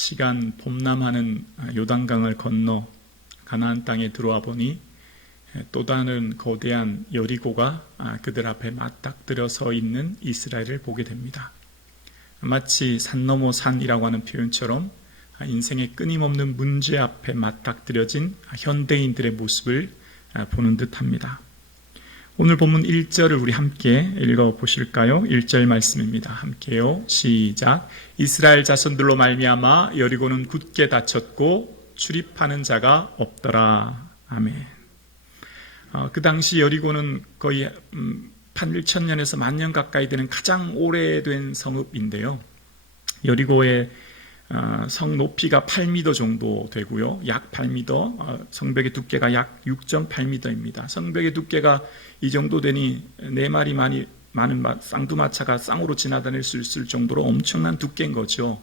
시간 범람하는 요단강을 건너 가나안 땅에 들어와 보니 또 다른 거대한 여리고가 그들 앞에 맞닥뜨려 서 있는 이스라엘을 보게 됩니다. 마치 산 넘어 산이라고 하는 표현처럼 인생의 끊임없는 문제 앞에 맞닥뜨려진 현대인들의 모습을 보는 듯합니다. 오늘 본문 1절을 우리 함께 읽어보실까요? 1절 말씀입니다. 함께요. 시작. 이스라엘 자손들로 말미암아 여리고는 굳게 닫혔고 출입하는 자가 없더라. 아멘. 그 당시 여리고는 거의 8,000년에서 10,000년 가까이 되는 가장 오래된 성읍인데요. 여리고의 성 높이가 8m 정도 되고요. 약 8m, 성벽의 두께가 약 6.8m입니다. 성벽의 두께가 이 정도 되니 4마리 많은 쌍두마차가 쌍으로 지나다닐 수 있을 정도로 엄청난 두께인 거죠.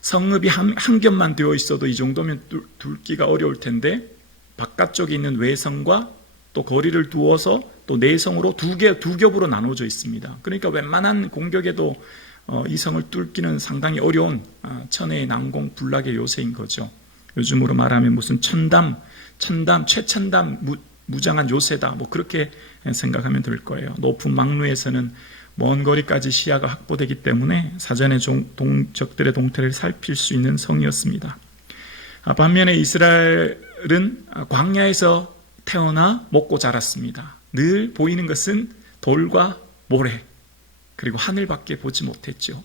성읍이 한 겹만 되어 있어도 이 정도면 뚫기가 어려울 텐데 바깥쪽에 있는 외성과 또 거리를 두어서 또 내성으로 두 겹으로 나눠져 있습니다. 그러니까 웬만한 공격에도 이 성을 뚫기는 상당히 어려운 천혜의 난공불락의 요새인 거죠. 요즘으로 말하면 무슨 최첨단 무장한 요새다, 뭐 그렇게 생각하면 될 거예요. 높은 막루에서는 먼 거리까지 시야가 확보되기 때문에 사전에 적들의 동태를 살필 수 있는 성이었습니다. 반면에 이스라엘은 광야에서 태어나 먹고 자랐습니다. 늘 보이는 것은 돌과 모래 그리고 하늘밖에 보지 못했죠.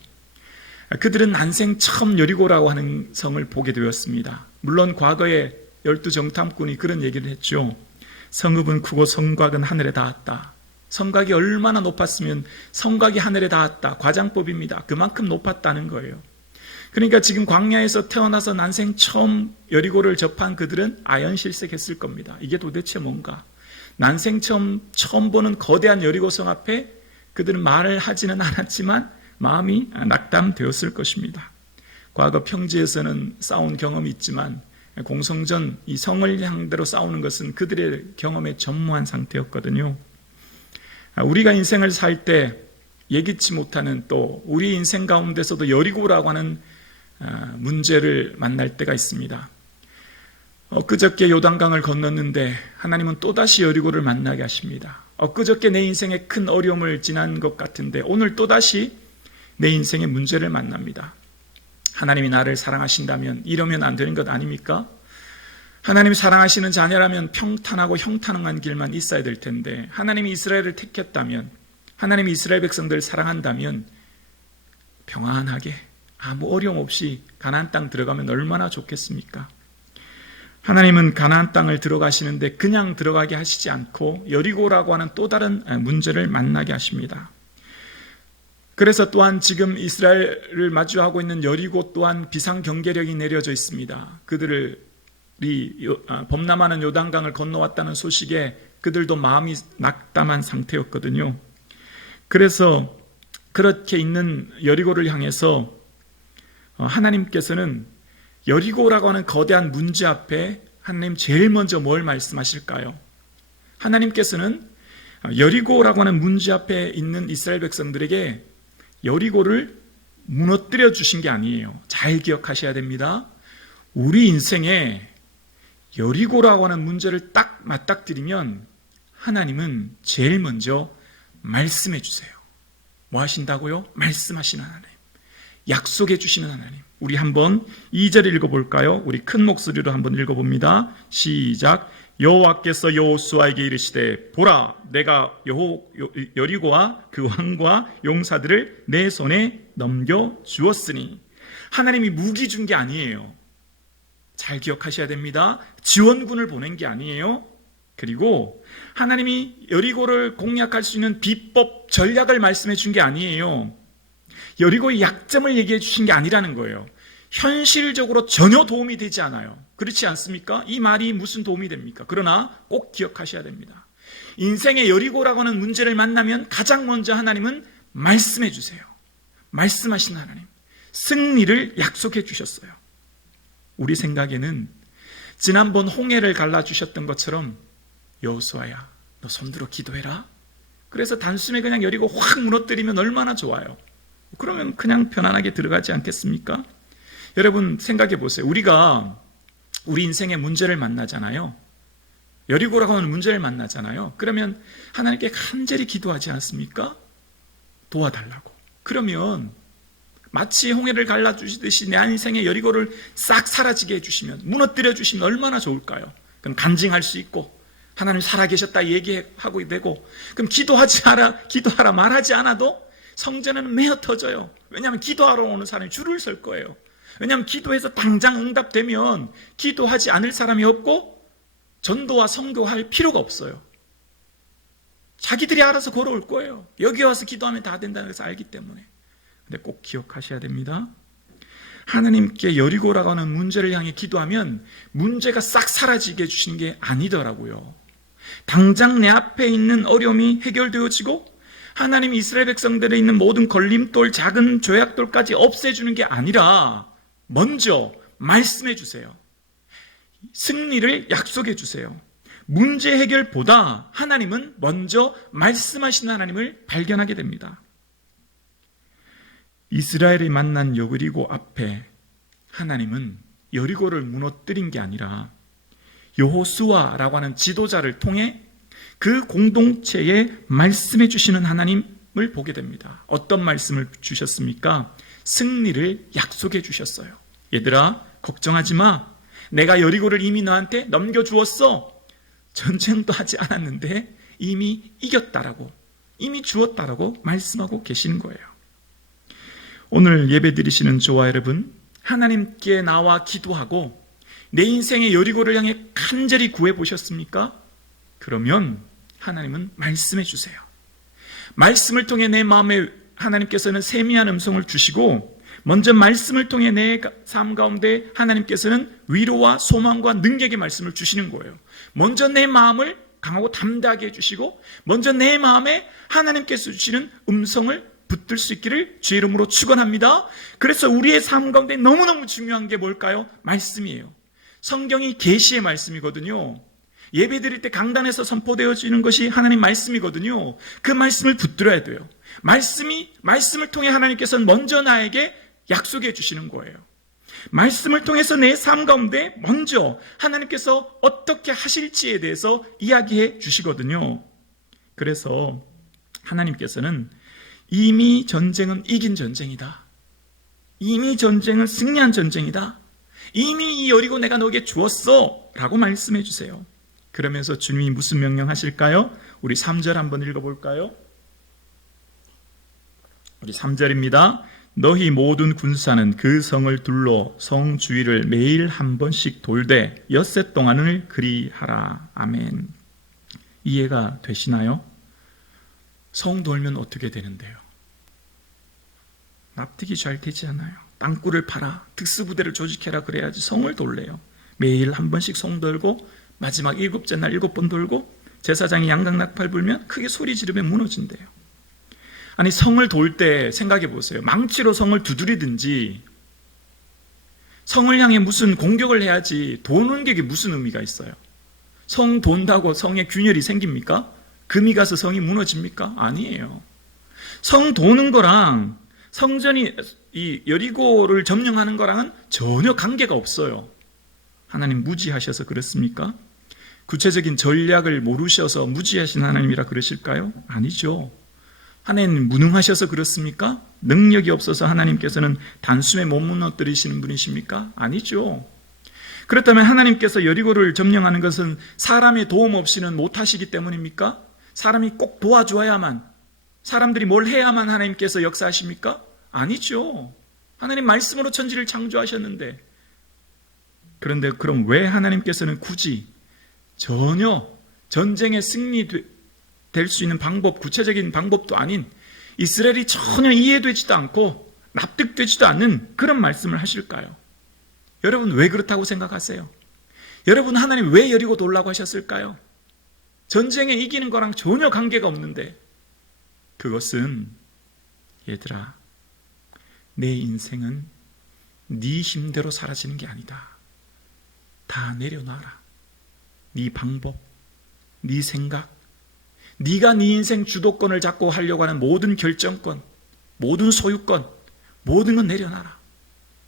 그들은 난생 처음 여리고라고 하는 성을 보게 되었습니다. 물론 과거에 12정탐꾼이 그런 얘기를 했죠. 성읍은 크고 성곽은 하늘에 닿았다. 성곽이 얼마나 높았으면 성곽이 하늘에 닿았다. 과장법입니다. 그만큼 높았다는 거예요. 그러니까 지금 광야에서 태어나서 난생 처음 여리고를 접한 그들은 아연실색했을 겁니다. 이게 도대체 뭔가? 난생 처음 보는 거대한 여리고성 앞에 그들은 말을 하지는 않았지만 마음이 낙담되었을 것입니다. 과거 평지에서는 싸운 경험이 있지만 공성전 이 성을 향대로 싸우는 것은 그들의 경험에 전무한 상태였거든요. 우리가 인생을 살 때 예기치 못하는 또 우리 인생 가운데서도 여리고라고 하는 문제를 만날 때가 있습니다. 엊그저께 요단강을 건넜는데 하나님은 또다시 여리고를 만나게 하십니다. 엊그저께 내 인생에 큰 어려움을 지난 것 같은데 오늘 또다시 내 인생의 문제를 만납니다. 하나님이 나를 사랑하신다면 이러면 안 되는 것 아닙니까? 하나님이 사랑하시는 자녀라면 평탄하고 형통한 길만 있어야 될 텐데 하나님이 이스라엘을 택했다면 하나님이 이스라엘 백성들을 사랑한다면 평안하게 아무 어려움 없이 가나안 땅 들어가면 얼마나 좋겠습니까? 하나님은 가나안 땅을 들어가시는데 그냥 들어가게 하시지 않고 여리고라고 하는 또 다른 문제를 만나게 하십니다. 그래서 또한 지금 이스라엘을 마주하고 있는 여리고 또한 비상경계령이 내려져 있습니다. 그들이 범람하는 요단강을 건너왔다는 소식에 그들도 마음이 낙담한 상태였거든요. 그래서 그렇게 있는 여리고를 향해서 하나님께서는 여리고라고 하는 거대한 문제 앞에 하나님 제일 먼저 뭘 말씀하실까요? 하나님께서는 여리고라고 하는 문제 앞에 있는 이스라엘 백성들에게 여리고를 무너뜨려 주신 게 아니에요. 잘 기억하셔야 됩니다. 우리 인생에 여리고라고 하는 문제를 딱 맞닥뜨리면 하나님은 제일 먼저 말씀해 주세요. 뭐 하신다고요? 말씀하시는 하나님, 약속해 주시는 하나님. 우리 한번 2절 읽어볼까요? 우리 큰 목소리로 한번 읽어봅니다. 시작. 여호와께서 여호수아에게 이르시되 보라 내가 여리고와 그 왕과 용사들을 내 손에 넘겨주었으니. 하나님이 무기 준 게 아니에요. 잘 기억하셔야 됩니다. 지원군을 보낸 게 아니에요. 그리고 하나님이 여리고를 공략할 수 있는 비법 전략을 말씀해 준 게 아니에요. 여리고의 약점을 얘기해 주신 게 아니라는 거예요. 현실적으로 전혀 도움이 되지 않아요. 그렇지 않습니까? 이 말이 무슨 도움이 됩니까? 그러나 꼭 기억하셔야 됩니다. 인생의 여리고라고 하는 문제를 만나면 가장 먼저 하나님은 말씀해 주세요. 말씀하신 하나님, 승리를 약속해 주셨어요. 우리 생각에는 지난번 홍해를 갈라주셨던 것처럼 여호수아야 너 손들어 기도해라. 그래서 단숨에 그냥 여리고 확 무너뜨리면 얼마나 좋아요. 그러면 그냥 편안하게 들어가지 않겠습니까? 여러분 생각해 보세요. 우리가 우리 인생의 문제를 만나잖아요. 여리고라고 하는 문제를 만나잖아요. 그러면 하나님께 간절히 기도하지 않습니까? 도와달라고. 그러면 마치 홍해를 갈라주시듯이 내 인생의 여리고를 싹 사라지게 해주시면, 무너뜨려 주시면 얼마나 좋을까요? 그럼 간증할 수 있고 하나님 살아계셨다 얘기하고 되고, 그럼 기도하라 말하지 않아도 성전은 메어 터져요. 왜냐하면 기도하러 오는 사람이 줄을 설 거예요. 왜냐하면 기도해서 당장 응답되면 기도하지 않을 사람이 없고 전도와 선교할 필요가 없어요. 자기들이 알아서 걸어올 거예요. 여기 와서 기도하면 다 된다는 것을 알기 때문에. 근데 꼭 기억하셔야 됩니다. 하나님께 여리고라고 하는 문제를 향해 기도하면 문제가 싹 사라지게 해주시는 게 아니더라고요. 당장 내 앞에 있는 어려움이 해결되어지고 하나님이 이스라엘 백성들에 있는 모든 걸림돌, 작은 죄악돌까지 없애주는 게 아니라 먼저 말씀해 주세요. 승리를 약속해 주세요. 문제 해결보다 하나님은 먼저 말씀하시는 하나님을 발견하게 됩니다. 이스라엘이 만난 여리고 앞에 하나님은 여리고를 무너뜨린 게 아니라 여호수아라고 하는 지도자를 통해 그 공동체에 말씀해 주시는 하나님을 보게 됩니다. 어떤 말씀을 주셨습니까? 승리를 약속해 주셨어요. 얘들아, 걱정하지 마. 내가 여리고를 이미 너한테 넘겨주었어. 전쟁도 하지 않았는데 이미 이겼다라고, 이미 주었다라고 말씀하고 계시는 거예요. 오늘 예배 드리시는 저와 여러분, 하나님께 나와 기도하고 내 인생의 여리고를 향해 간절히 구해 보셨습니까? 그러면 하나님은 말씀해 주세요. 말씀을 통해 내 마음에 하나님께서는 세미한 음성을 주시고, 먼저 말씀을 통해 내 삶 가운데 하나님께서는 위로와 소망과 능력의 말씀을 주시는 거예요. 먼저 내 마음을 강하고 담대하게 해주시고, 먼저 내 마음에 하나님께서 주시는 음성을 붙들 수 있기를 주의 이름으로 축원합니다. 그래서 우리의 삶 가운데 너무너무 중요한 게 뭘까요? 말씀이에요. 성경이 계시의 말씀이거든요. 예배 드릴 때 강단에서 선포되어지는 것이 하나님 말씀이거든요. 그 말씀을 붙들어야 돼요. 말씀을 통해 하나님께서는 먼저 나에게 약속해 주시는 거예요. 말씀을 통해서 내 삶 가운데 먼저 하나님께서 어떻게 하실지에 대해서 이야기해 주시거든요. 그래서 하나님께서는 이미 전쟁은 이긴 전쟁이다. 이미 전쟁은 승리한 전쟁이다. 이미 이 여리고 내가 너에게 주었어 라고 말씀해 주세요. 그러면서 주님이 무슨 명령하실까요? 우리 3절 한번 읽어볼까요? 우리 3절입니다. 너희 모든 군사는 그 성을 둘러 성 주위를 매일 한 번씩 돌되 엿새 동안을 그리하라. 아멘. 이해가 되시나요? 성 돌면 어떻게 되는데요? 납득이 잘 되지 않아요. 땅굴을 파라, 특수부대를 조직해라, 그래야지 성을 돌래요. 매일 한 번씩 성 돌고 마지막 7째 날 7번 돌고 제사장이 양각낙팔 불면 크게 소리 지르면 무너진대요. 아니, 성을 돌 때 생각해 보세요. 망치로 성을 두드리든지 성을 향해 무슨 공격을 해야지 도는 게 무슨 의미가 있어요? 성 돈다고 성에 균열이 생깁니까? 금이 가서 성이 무너집니까? 아니에요. 성 도는 거랑 성전이 이 여리고를 점령하는 거랑은 전혀 관계가 없어요. 하나님 무지하셔서 그렇습니까? 구체적인 전략을 모르셔서 무지하신 하나님이라 그러실까요? 아니죠. 하나님 무능하셔서 그렇습니까? 능력이 없어서 하나님께서는 단숨에 못 무너뜨리시는 분이십니까? 아니죠. 그렇다면 하나님께서 여리고를 점령하는 것은 사람의 도움 없이는 못하시기 때문입니까? 사람이 꼭 도와줘야만, 사람들이 뭘 해야만 하나님께서 역사하십니까? 아니죠. 하나님 말씀으로 천지를 창조하셨는데. 그런데 그럼 왜 하나님께서는 굳이 전혀 전쟁에 승리될 수 있는 방법, 구체적인 방법도 아닌, 이스라엘이 전혀 이해되지도 않고 납득되지도 않는 그런 말씀을 하실까요? 여러분, 왜 그렇다고 생각하세요? 여러분, 하나님 왜 여리고 돌라고 하셨을까요? 전쟁에 이기는 거랑 전혀 관계가 없는데. 그것은, 얘들아, 내 인생은 네 힘대로 사라지는 게 아니다. 다 내려놔라. 네 방법, 네 생각, 네가 네 인생 주도권을 잡고 하려고 하는 모든 결정권, 모든 소유권, 모든 건 내려놔라.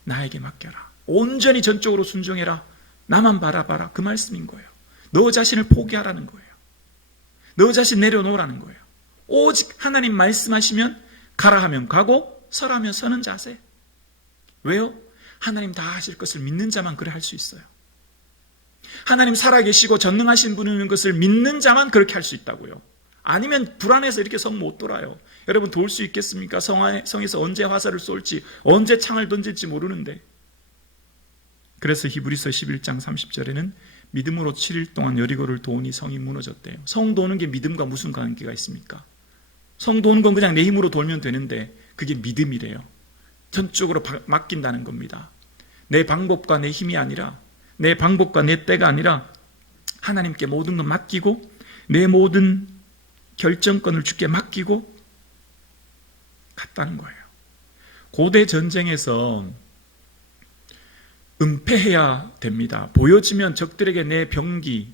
나에게 맡겨라. 온전히 전적으로 순종해라. 나만 바라봐라. 그 말씀인 거예요. 너 자신을 포기하라는 거예요. 너 자신 내려놓으라는 거예요. 오직 하나님 말씀하시면 가라 하면 가고 서라 하면 서는 자세. 왜요? 하나님 다 하실 것을 믿는 자만 그래 할 수 있어요. 하나님 살아계시고 전능하신 분인 것을 믿는 자만 그렇게 할 수 있다고요. 아니면 불안해서 이렇게 성 못 돌아요. 여러분 도울 수 있겠습니까? 성에서 언제 화살을 쏠지, 언제 창을 던질지 모르는데. 그래서 히브리서 11장 30절에는 믿음으로 7일 동안 여리고를 도우니 성이 무너졌대요. 성 도는 게 믿음과 무슨 관계가 있습니까? 성 도는 건 그냥 내 힘으로 돌면 되는데 그게 믿음이래요. 전적으로 맡긴다는 겁니다. 내 방법과 내 힘이 아니라, 내 방법과 내 때가 아니라 하나님께 모든 걸 맡기고 내 모든 결정권을 주께 맡기고 갔다는 거예요. 고대 전쟁에서 은폐해야 됩니다. 보여지면 적들에게 내 병기,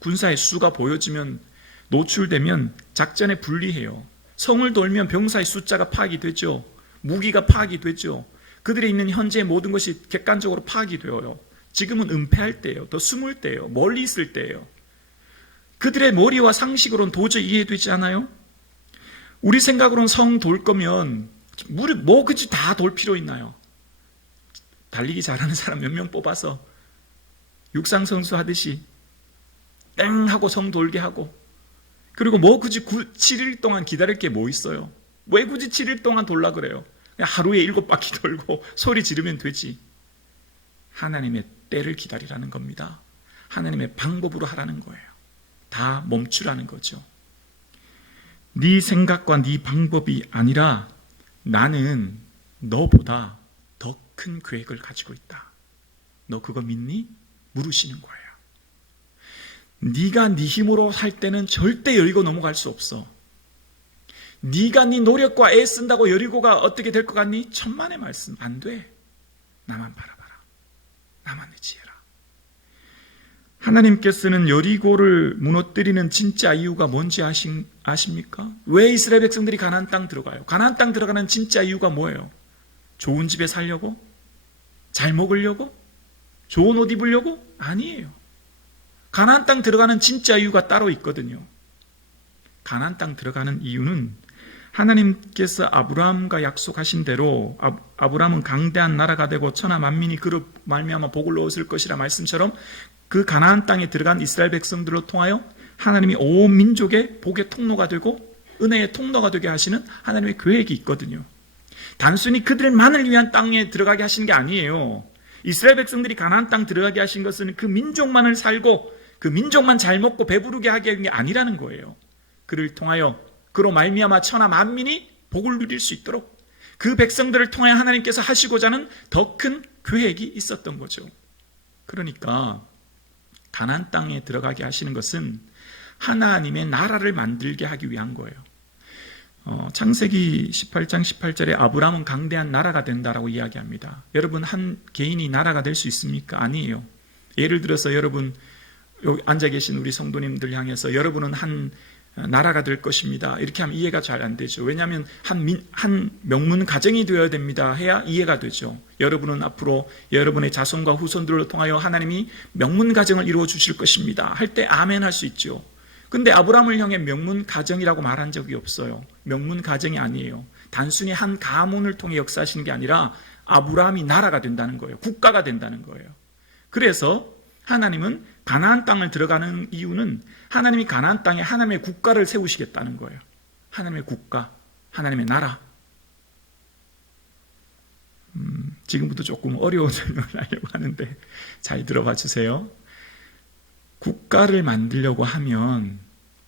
군사의 수가 보여지면, 노출되면 작전에 불리해요. 성을 돌면 병사의 숫자가 파악이 되죠. 무기가 파악이 되죠. 그들이 있는 현재의 모든 것이 객관적으로 파악이 되어요. 지금은 은폐할 때예요. 더 숨을 때예요. 멀리 있을 때예요. 그들의 머리와 상식으로는 도저히 이해되지 않아요. 우리 생각으로는 성 돌 거면 뭐 그지 다 돌 필요 있나요? 달리기 잘하는 사람 몇 명 뽑아서 육상 선수 하듯이 땡 하고 성 돌게 하고, 그리고 뭐 굳이 7일 동안 기다릴 게 뭐 있어요? 왜 굳이 7일 동안 돌라 그래요? 그냥 하루에 7바퀴 돌고 소리 지르면 되지. 하나님의 때를 기다리라는 겁니다. 하나님의 방법으로 하라는 거예요. 다 멈추라는 거죠. 네 생각과 네 방법이 아니라 나는 너보다 더 큰 계획을 가지고 있다. 너 그거 믿니? 물으시는 거예요. 네가 네 힘으로 살 때는 절대 여리고 넘어갈 수 없어. 네가 네 노력과 애 쓴다고 여리고가 어떻게 될 것 같니? 천만의 말씀. 안 돼. 나만 바라봐라. 나만 의지해라. 하나님께서는 여리고를 무너뜨리는 진짜 이유가 뭔지 아십니까? 왜 이스라엘 백성들이 가나안 땅 들어가요? 가나안 땅 들어가는 진짜 이유가 뭐예요? 좋은 집에 살려고? 잘 먹으려고? 좋은 옷 입으려고? 아니에요. 가나안 땅 들어가는 진짜 이유가 따로 있거든요. 가나안 땅 들어가는 이유는 하나님께서 아브라함과 약속하신 대로 아브라함은 강대한 나라가 되고 천하 만민이 그로 말미암아 복을 얻을 것이라 말씀처럼 그 가나안 땅에 들어간 이스라엘 백성들을 통하여 하나님이 온 민족의 복의 통로가 되고 은혜의 통로가 되게 하시는 하나님의 계획이 있거든요. 단순히 그들만을 위한 땅에 들어가게 하신 게 아니에요. 이스라엘 백성들이 가나안 땅 들어가게 하신 것은 그 민족만을 살고 그 민족만 잘 먹고 배부르게 하게 한 게 아니라는 거예요. 그를 통하여 그로 말미암아 천하 만민이 복을 누릴 수 있도록 그 백성들을 통하여 하나님께서 하시고자 하는 더 큰 계획이 있었던 거죠. 그러니까 가나안 땅에 들어가게 하시는 것은 하나님의 나라를 만들게 하기 위한 거예요. 창세기 18장 18절에 아브라함은 강대한 나라가 된다라고 이야기합니다. 여러분, 한 개인이 나라가 될 수 있습니까? 아니에요. 예를 들어서 여러분 여기 앉아 계신 우리 성도님들 향해서 여러분은 한 나라가 될 것입니다. 이렇게 하면 이해가 잘 안 되죠. 왜냐하면 한 명문 가정이 되어야 됩니다. 해야 이해가 되죠. 여러분은 앞으로 여러분의 자손과 후손들을 통하여 하나님이 명문 가정을 이루어 주실 것입니다. 할 때 아멘 할 수 있죠. 근데 아브라함을 향해 명문 가정이라고 말한 적이 없어요. 명문 가정이 아니에요. 단순히 한 가문을 통해 역사하시는 게 아니라 아브라함이 나라가 된다는 거예요. 국가가 된다는 거예요. 그래서 하나님은 가나안 땅을 들어가는 이유는 하나님이 가나안 땅에 하나님의 국가를 세우시겠다는 거예요. 하나님의 국가, 하나님의 나라. 지금부터 조금 어려운 설명을 하려고 하는데 잘 들어봐 주세요. 국가를 만들려고 하면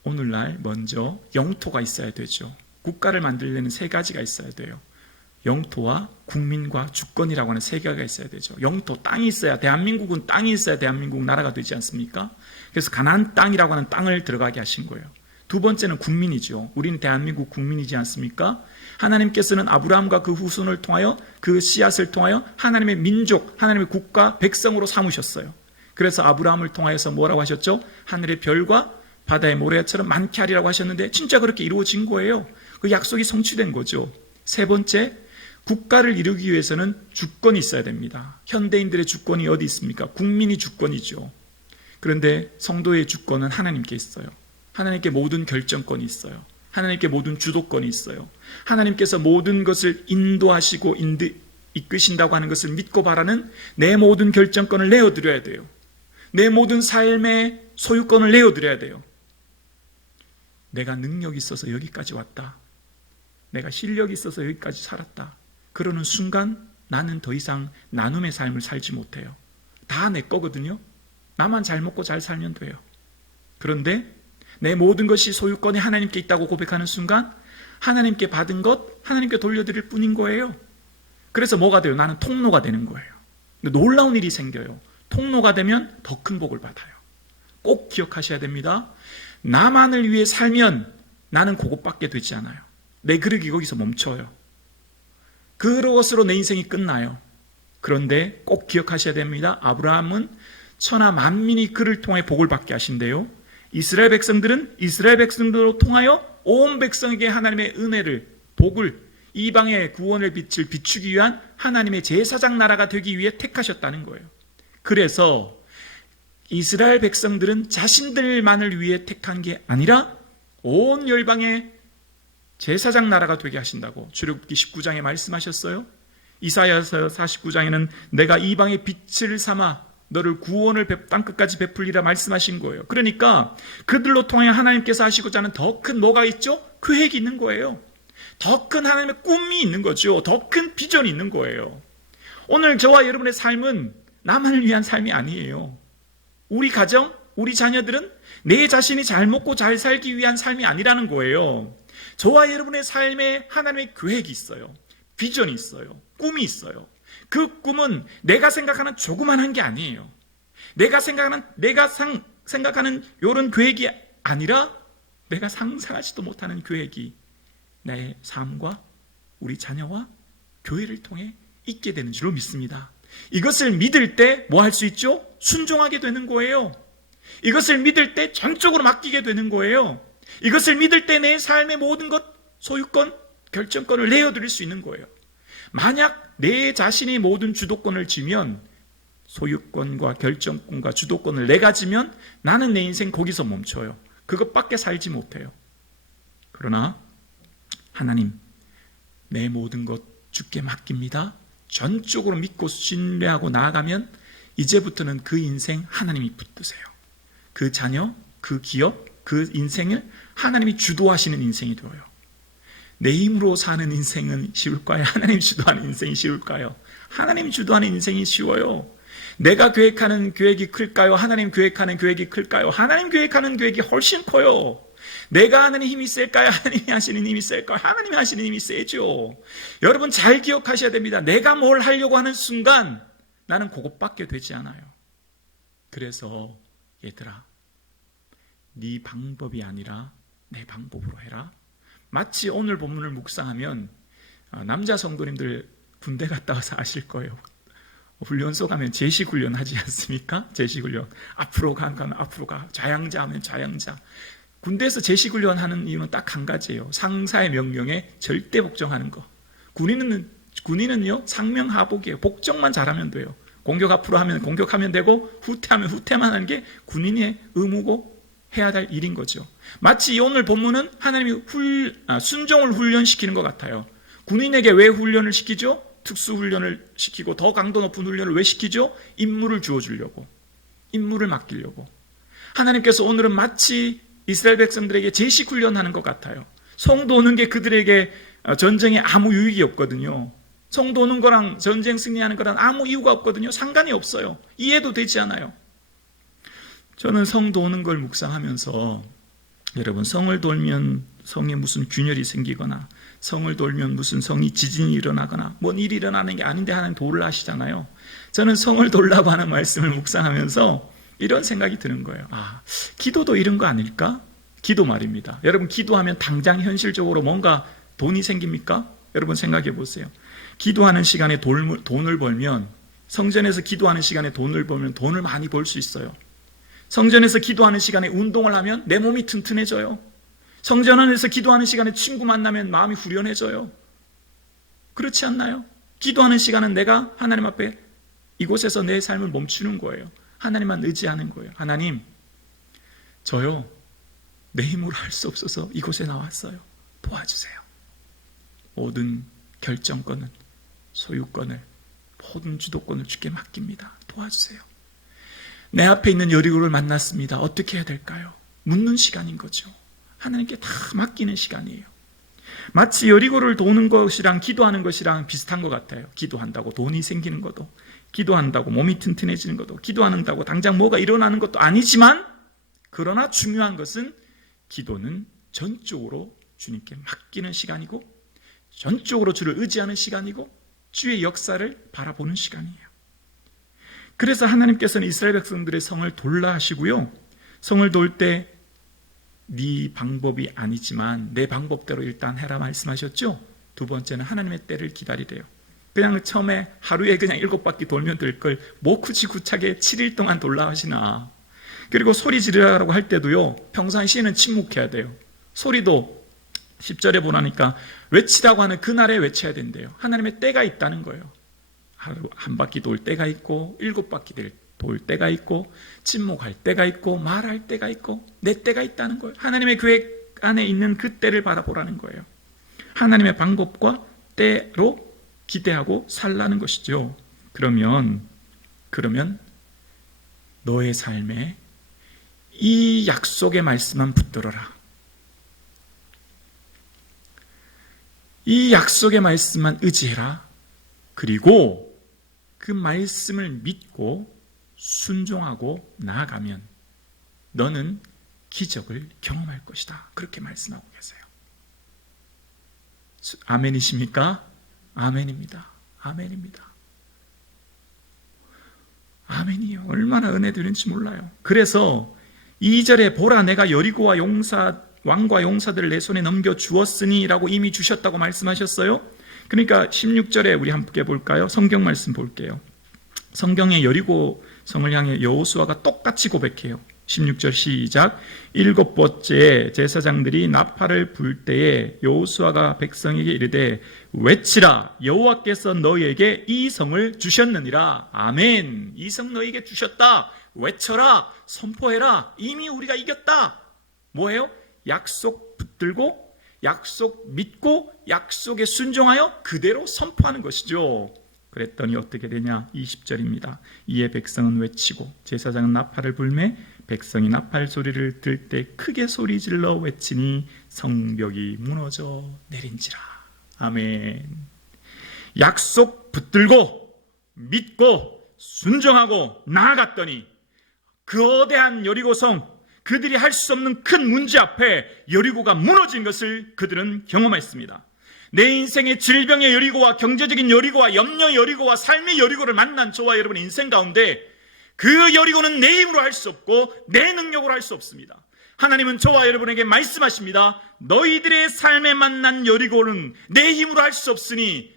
오늘날 먼저 영토가 있어야 되죠. 국가를 만들려면 세 가지가 있어야 돼요. 영토와 국민과 주권이라고 하는 세 개가 있어야 되죠. 영토, 땅이 있어야, 대한민국은 땅이 있어야 대한민국 나라가 되지 않습니까? 그래서 가나안 땅이라고 하는 땅을 들어가게 하신 거예요. 두 번째는 국민이죠. 우리는 대한민국 국민이지 않습니까? 하나님께서는 아브라함과 그 후손을 통하여 그 씨앗을 통하여 하나님의 민족, 하나님의 국가, 백성으로 삼으셨어요. 그래서 아브라함을 통하여서 뭐라고 하셨죠? 하늘의 별과 바다의 모래처럼 많게 하리라고 하셨는데 진짜 그렇게 이루어진 거예요. 그 약속이 성취된 거죠. 세 번째, 국가를 이루기 위해서는 주권이 있어야 됩니다. 현대인들의 주권이 어디 있습니까? 국민이 주권이죠. 그런데 성도의 주권은 하나님께 있어요. 하나님께 모든 결정권이 있어요. 하나님께 모든 주도권이 있어요. 하나님께서 모든 것을 인도하시고 이끄신다고 하는 것을 믿고 바라는 내 모든 결정권을 내어드려야 돼요. 내 모든 삶의 소유권을 내어드려야 돼요. 내가 능력이 있어서 여기까지 왔다. 내가 실력이 있어서 여기까지 살았다. 그러는 순간 나는 더 이상 나눔의 삶을 살지 못해요. 다 내 거거든요. 나만 잘 먹고 잘 살면 돼요. 그런데 내 모든 것이 소유권이 하나님께 있다고 고백하는 순간 하나님께 받은 것 하나님께 돌려드릴 뿐인 거예요. 그래서 뭐가 돼요? 나는 통로가 되는 거예요. 근데 놀라운 일이 생겨요. 통로가 되면 더 큰 복을 받아요. 꼭 기억하셔야 됩니다. 나만을 위해 살면 나는 그것밖에 되지 않아요. 내 그릇이 거기서 멈춰요. 그것으로 내 인생이 끝나요. 그런데 꼭 기억하셔야 됩니다. 아브라함은 천하 만민이 그를 통해 복을 받게 하신대요. 이스라엘 백성들은 이스라엘 백성들로 통하여 온 백성에게 하나님의 은혜를, 복을, 이방의 구원의 빛을 비추기 위한 하나님의 제사장 나라가 되기 위해 택하셨다는 거예요. 그래서 이스라엘 백성들은 자신들만을 위해 택한 게 아니라 온 열방의 제사장 나라가 되게 하신다고 출애굽기 19장에 말씀하셨어요. 이사야서 49장에는 내가 이방의 빛을 삼아 너를 구원을 땅끝까지 베풀리라 말씀하신 거예요. 그러니까 그들로 통해 하나님께서 하시고자 하는 더 큰 뭐가 있죠? 계획이 있는 거예요. 더 큰 하나님의 꿈이 있는 거죠. 더 큰 비전이 있는 거예요. 오늘 저와 여러분의 삶은 나만을 위한 삶이 아니에요. 우리 가정, 우리 자녀들은 내 자신이 잘 먹고 잘 살기 위한 삶이 아니라는 거예요. 저와 여러분의 삶에 하나님의 계획이 있어요. 비전이 있어요. 꿈이 있어요. 그 꿈은 내가 생각하는 조그만한 게 아니에요. 내가 생각하는 이런 계획이 아니라 내가 상상하지도 못하는 계획이 내 삶과 우리 자녀와 교회를 통해 있게 되는 줄로 믿습니다. 이것을 믿을 때 뭐 할 수 있죠? 순종하게 되는 거예요. 이것을 믿을 때 전적으로 맡기게 되는 거예요. 이것을 믿을 때 내 삶의 모든 것, 소유권, 결정권을 내어드릴 수 있는 거예요. 만약 내 자신이 모든 주도권을 쥐면, 소유권과 결정권과 주도권을 내가 쥐면 나는 내 인생 거기서 멈춰요. 그것밖에 살지 못해요. 그러나 하나님, 내 모든 것 주께 맡깁니다. 전적으로 믿고 신뢰하고 나아가면 이제부터는 그 인생 하나님이 붙드세요. 그 자녀, 그 기업, 그 인생을 하나님이 주도하시는 인생이 되어요. 내 힘으로 사는 인생은 쉬울까요? 하나님 주도하는 인생이 쉬울까요? 하나님 주도하는 인생이 쉬워요. 내가 계획하는 계획이 클까요? 하나님 계획하는 계획이 클까요? 하나님 계획하는 계획이 훨씬 커요. 내가 하는 힘이 셀까요? 하나님이 하시는 힘이 셀까요? 하나님이 하시는 힘이 세죠. 여러분 잘 기억하셔야 됩니다. 내가 뭘 하려고 하는 순간 나는 그것밖에 되지 않아요. 그래서 얘들아, 네 방법이 아니라 내 방법으로 해라. 마치 오늘 본문을 묵상하면 남자 성도님들 군대 갔다 와서 아실 거예요. 훈련소 가면 제식훈련 하지 않습니까? 제식훈련. 앞으로 가면 앞으로 가. 좌양자 하면 좌양자. 군대에서 제식훈련 하는 이유는 딱 한 가지예요. 상사의 명령에 절대 복종하는 거. 군인은요 상명하복이에요. 복종만 잘하면 돼요. 공격 앞으로 하면 공격하면 되고 후퇴하면 후퇴만 하는 게 군인의 의무고 해야 될 일인 거죠. 마치 오늘 본문은 하나님이 순종을 훈련시키는 것 같아요. 군인에게 왜 훈련을 시키죠? 특수훈련을 시키고 더 강도 높은 훈련을 왜 시키죠? 임무를 주어주려고, 임무를 맡기려고. 하나님께서 오늘은 마치 이스라엘 백성들에게 제식훈련하는 것 같아요. 성도 오는 게 그들에게 전쟁에 아무 유익이 없거든요. 성도 오는 거랑 전쟁 승리하는 거랑 아무 이유가 없거든요. 상관이 없어요. 이해도 되지 않아요. 저는 성도 오는 걸 묵상하면서 여러분, 성을 돌면 성에 무슨 균열이 생기거나 성을 돌면 무슨 성이 지진이 일어나거나 뭔 일이 일어나는 게 아닌데 하나님 도를 하시잖아요. 저는 성을 돌라고 하는 말씀을 묵상하면서 이런 생각이 드는 거예요. 기도도 이런 거 아닐까? 기도 말입니다. 여러분, 기도하면 당장 현실적으로 뭔가 돈이 생깁니까? 여러분 생각해 보세요. 기도하는 시간에 돈을 벌면, 성전에서 기도하는 시간에 돈을 벌면 돈을 많이 벌 수 있어요. 성전에서 기도하는 시간에 운동을 하면 내 몸이 튼튼해져요. 성전 안에서 기도하는 시간에 친구 만나면 마음이 후련해져요. 그렇지 않나요? 기도하는 시간은 내가 하나님 앞에 이곳에서 내 삶을 멈추는 거예요. 하나님만 의지하는 거예요. 하나님, 저요, 내 힘으로 할 수 없어서 이곳에 나왔어요. 도와주세요. 모든 결정권은, 소유권을, 모든 주도권을 주께 맡깁니다. 도와주세요. 내 앞에 있는 여리고를 만났습니다. 어떻게 해야 될까요? 묻는 시간인 거죠. 하나님께 다 맡기는 시간이에요. 마치 여리고를 도는 것이랑 기도하는 것이랑 비슷한 것 같아요. 기도한다고 돈이 생기는 것도, 기도한다고 몸이 튼튼해지는 것도, 기도한다고 당장 뭐가 일어나는 것도 아니지만, 그러나 중요한 것은 기도는 전적으로 주님께 맡기는 시간이고, 전적으로 주를 의지하는 시간이고, 주의 역사를 바라보는 시간이에요. 그래서 하나님께서는 이스라엘 백성들의 성을 돌라 하시고요, 성을 돌 때 네 방법이 아니지만 내 방법대로 일단 해라 말씀하셨죠. 두 번째는 하나님의 때를 기다리래요. 그냥 처음에 하루에 그냥 7바퀴 돌면 될 걸 뭐 굳이 구차게 7일 동안 돌라 하시나. 그리고 소리 지르라고 할 때도요, 평상시에는 침묵해야 돼요. 소리도 10절에 보니까 외치라고 하는 그날에 외쳐야 된대요. 하나님의 때가 있다는 거예요. 하루 한 바퀴 돌 때가 있고 7바퀴 돌 때가 있고 침묵할 때가 있고 말할 때가 있고 내 때가 있다는 거예요. 하나님의 계획 안에 있는 그 때를 바라보라는 거예요. 하나님의 방법과 때로 기대하고 살라는 것이죠. 그러면 너의 삶에 이 약속의 말씀만 붙들어라. 이 약속의 말씀만 의지해라. 그리고 그 말씀을 믿고 순종하고 나아가면 너는 기적을 경험할 것이다. 그렇게 말씀하고 계세요. 아멘이십니까? 아멘입니다. 아멘입니다. 아멘이요. 얼마나 은혜 드린지 몰라요. 그래서 2절에 보라 내가 여리고와 왕과 용사들을 내 손에 넘겨 주었으니 라고 이미 주셨다고 말씀하셨어요. 그러니까 16절에 우리 함께 볼까요? 성경 말씀 볼게요. 성경의 여리고 성을 향해 여호수아가 똑같이 고백해요. 16절 시작. 7번째 제사장들이 나팔을 불 때에 여호수아가 백성에게 이르되 외치라 여호와께서 너희에게 이 성을 주셨느니라. 아멘. 이 성 너희에게 주셨다. 외쳐라. 선포해라. 이미 우리가 이겼다. 뭐예요? 약속 붙들고 약속 믿고 약속에 순종하여 그대로 선포하는 것이죠. 그랬더니 어떻게 되냐? 20절입니다. 이에 백성은 외치고 제사장은 나팔을 불매 백성이 나팔 소리를 들 때 크게 소리질러 외치니 성벽이 무너져 내린지라. 아멘. 약속 붙들고 믿고 순종하고 나아갔더니 거대한 여리고성, 그들이 할 수 없는 큰 문제 앞에 여리고가 무너진 것을 그들은 경험했습니다. 내 인생의 질병의 여리고와 경제적인 여리고와 염려 여리고와 삶의 여리고를 만난 저와 여러분의 인생 가운데 그 여리고는 내 힘으로 할 수 없고 내 능력으로 할 수 없습니다. 하나님은 저와 여러분에게 말씀하십니다. 너희들의 삶에 만난 여리고는 내 힘으로 할 수 없으니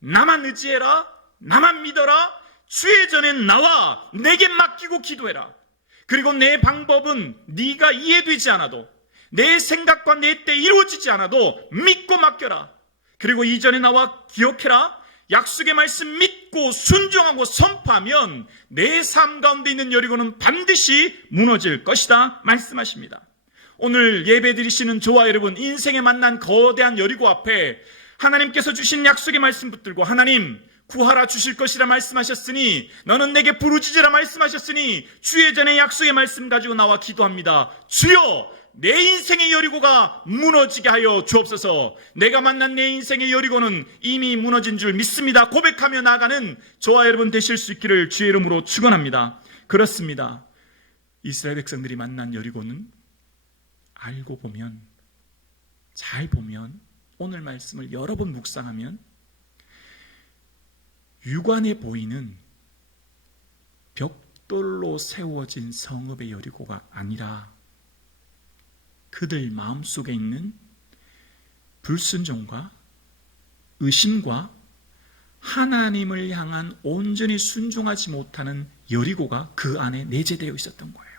나만 의지해라. 나만 믿어라. 주의 전에 나와 내게 맡기고 기도해라. 그리고 내 방법은 네가 이해되지 않아도 내 생각과 내 때 이루어지지 않아도 믿고 맡겨라. 그리고 이전에 나와 기억해라. 약속의 말씀 믿고 순종하고 선포하면 내 삶 가운데 있는 여리고는 반드시 무너질 것이다 말씀하십니다. 오늘 예배 드리시는 저와 여러분, 인생에 만난 거대한 여리고 앞에 하나님께서 주신 약속의 말씀 붙들고 하나님 구하라 주실 것이라 말씀하셨으니 너는 내게 부르짖으라 말씀하셨으니 주의 전에 약속의 말씀 가지고 나와 기도합니다. 주여 내 인생의 여리고가 무너지게 하여 주옵소서. 내가 만난 내 인생의 여리고는 이미 무너진 줄 믿습니다. 고백하며 나아가는 저와 여러분 되실 수 있기를 주의 이름으로 축원합니다. 그렇습니다. 이스라엘 백성들이 만난 여리고는 알고 보면, 잘 보면, 오늘 말씀을 여러 번 묵상하면 육안에 보이는 벽돌로 세워진 성읍의 여리고가 아니라 그들 마음속에 있는 불순종과 의심과 하나님을 향한 온전히 순종하지 못하는 여리고가 그 안에 내재되어 있었던 거예요.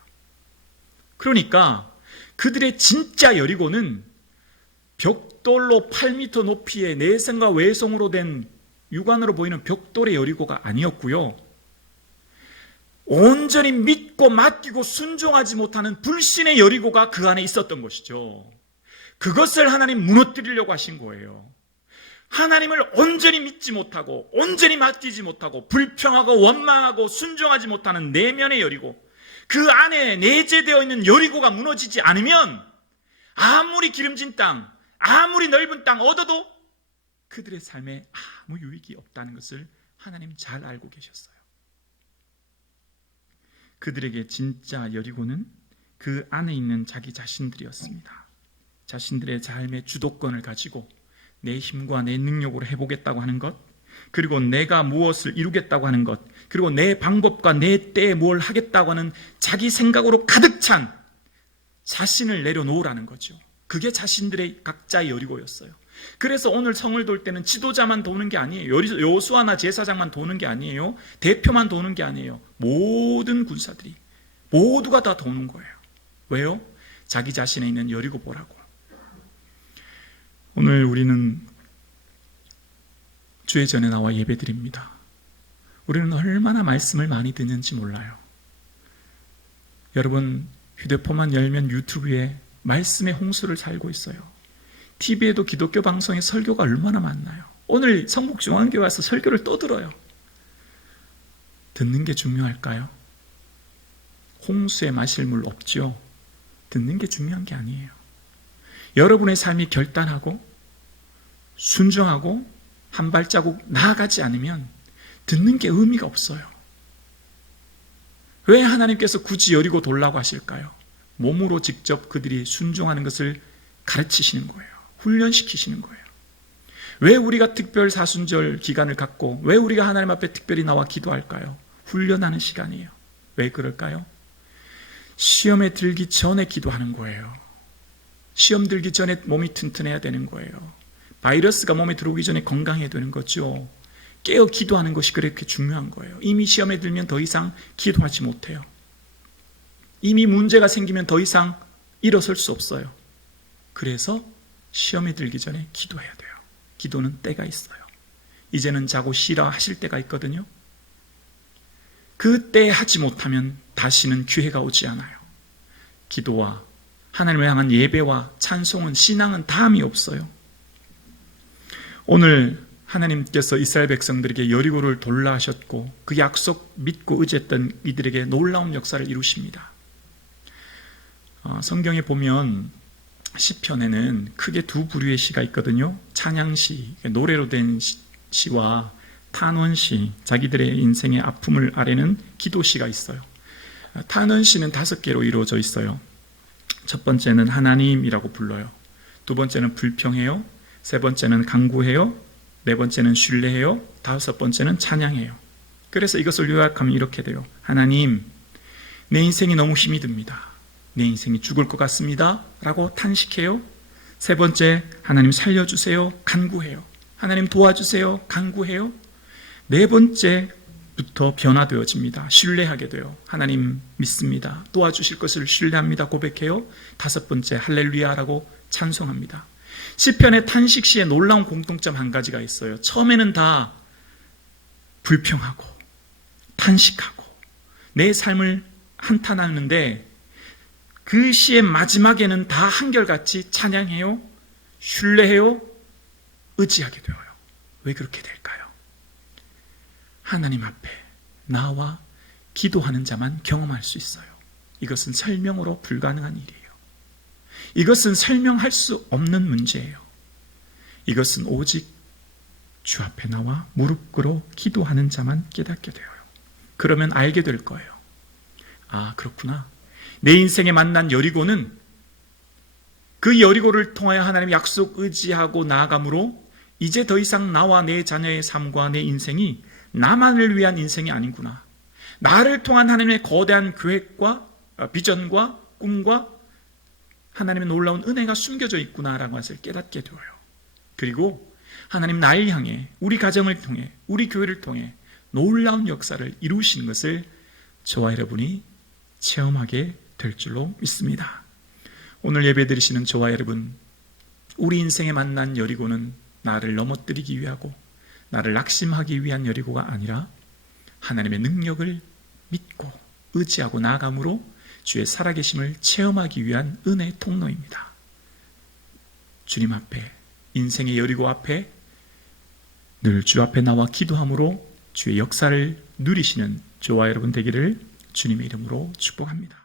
그러니까 그들의 진짜 여리고는 벽돌로 8m 높이의 내성과 외성으로 된 육안으로 보이는 벽돌의 여리고가 아니었고요. 온전히 믿고 맡기고 순종하지 못하는 불신의 여리고가 그 안에 있었던 것이죠. 그것을 하나님 무너뜨리려고 하신 거예요. 하나님을 온전히 믿지 못하고 온전히 맡기지 못하고 불평하고 원망하고 순종하지 못하는 내면의 여리고, 그 안에 내재되어 있는 여리고가 무너지지 않으면 아무리 기름진 땅, 아무리 넓은 땅 얻어도 그들의 삶에 아무 유익이 없다는 것을 하나님 잘 알고 계셨어요. 그들에게 진짜 여리고는 그 안에 있는 자기 자신들이었습니다. 자신들의 삶의 주도권을 가지고 내 힘과 내 능력으로 해보겠다고 하는 것, 그리고 내가 무엇을 이루겠다고 하는 것, 그리고 내 방법과 내 때에 뭘 하겠다고 하는 자기 생각으로 가득 찬 자신을 내려놓으라는 거죠. 그게 자신들의 각자의 여리고였어요. 그래서 오늘 성을 돌 때는 지도자만 도는 게 아니에요. 여호수아나 제사장만 도는 게 아니에요. 대표만 도는 게 아니에요. 모든 군사들이 모두가 다 도는 거예요. 왜요? 자기 자신에 있는 여리고 보라고. 오늘 우리는 주의 전에 나와 예배드립니다. 우리는 얼마나 말씀을 많이 듣는지 몰라요. 여러분, 휴대폰만 열면 유튜브에 말씀의 홍수를 살고 있어요. TV에도 기독교 방송에 설교가 얼마나 많나요? 오늘 성북중앙교회 와서 설교를 또 들어요. 듣는 게 중요할까요? 홍수에 마실 물 없죠. 듣는 게 중요한 게 아니에요. 여러분의 삶이 결단하고 순종하고 한 발자국 나아가지 않으면 듣는 게 의미가 없어요. 왜 하나님께서 굳이 여리고 돌라고 하실까요? 몸으로 직접 그들이 순종하는 것을 가르치시는 거예요. 훈련시키시는 거예요. 왜 우리가 특별 사순절 기간을 갖고 왜 우리가 하나님 앞에 특별히 나와 기도할까요? 훈련하는 시간이에요. 왜 그럴까요? 시험에 들기 전에 기도하는 거예요. 시험 들기 전에 몸이 튼튼해야 되는 거예요. 바이러스가 몸에 들어오기 전에 건강해야 되는 거죠. 깨어 기도하는 것이 그렇게 중요한 거예요. 이미 시험에 들면 더 이상 기도하지 못해요. 이미 문제가 생기면 더 이상 일어설 수 없어요. 그래서 시험에 들기 전에 기도해야 돼요. 기도는 때가 있어요. 이제는 자고 쉬라 하실 때가 있거든요. 그때 하지 못하면 다시는 기회가 오지 않아요. 기도와 하나님을 향한 예배와 찬송은, 신앙은 다음이 없어요. 오늘 하나님께서 이스라엘 백성들에게 여리고를 돌라 하셨고 그 약속 믿고 의지했던 이들에게 놀라운 역사를 이루십니다. 성경에 보면 시편에는 크게 두 부류의 시가 있거든요. 찬양시, 노래로 된 시와 탄원시, 자기들의 인생의 아픔을 아뢰는 기도시가 있어요. 탄원시는 5개로 이루어져 있어요. 첫 번째는 하나님이라고 불러요. 두 번째는 불평해요. 세 번째는 간구해요. 네 번째는 신뢰해요. 다섯 번째는 찬양해요. 그래서 이것을 요약하면 이렇게 돼요. 하나님, 내 인생이 너무 힘이 듭니다. 내 인생이 죽을 것 같습니다 라고 탄식해요. 세 번째, 하나님 살려주세요. 간구해요. 하나님 도와주세요. 간구해요. 네 번째부터 변화되어집니다. 신뢰하게 돼요. 하나님 믿습니다. 도와주실 것을 신뢰합니다. 고백해요. 다섯 번째, 할렐루야라고 찬송합니다. 시편의 탄식시에 놀라운 공통점 한 가지가 있어요. 처음에는 다 불평하고 탄식하고 내 삶을 한탄하는데 그 시의 마지막에는 다 한결같이 찬양해요, 신뢰해요, 의지하게 되어요. 왜 그렇게 될까요? 하나님 앞에 나와 기도하는 자만 경험할 수 있어요. 이것은 설명으로 불가능한 일이에요. 이것은 설명할 수 없는 문제예요. 이것은 오직 주 앞에 나와 무릎 꿇어 기도하는 자만 깨닫게 되어요. 그러면 알게 될 거예요. 아, 그렇구나. 내 인생에 만난 여리고는 그 여리고를 통하여 하나님 약속 의지하고 나아감으로 이제 더 이상 나와 내 자녀의 삶과 내 인생이 나만을 위한 인생이 아니구나. 나를 통한 하나님의 거대한 계획과 비전과 꿈과 하나님의 놀라운 은혜가 숨겨져 있구나라는 것을 깨닫게 되어요. 그리고 하나님 나를 향해, 우리 가정을 통해, 우리 교회를 통해 놀라운 역사를 이루시는 것을 저와 여러분이 체험하게 될 줄로 믿습니다. 오늘 예배 드리시는 저와 여러분, 우리 인생에 만난 여리고는 나를 넘어뜨리기 위하고 나를 낙심하기 위한 여리고가 아니라 하나님의 능력을 믿고 의지하고 나아감으로 주의 살아계심을 체험하기 위한 은혜의 통로입니다. 주님 앞에, 인생의 여리고 앞에 늘 주 앞에 나와 기도함으로 주의 역사를 누리시는 저와 여러분 되기를 주님의 이름으로 축복합니다.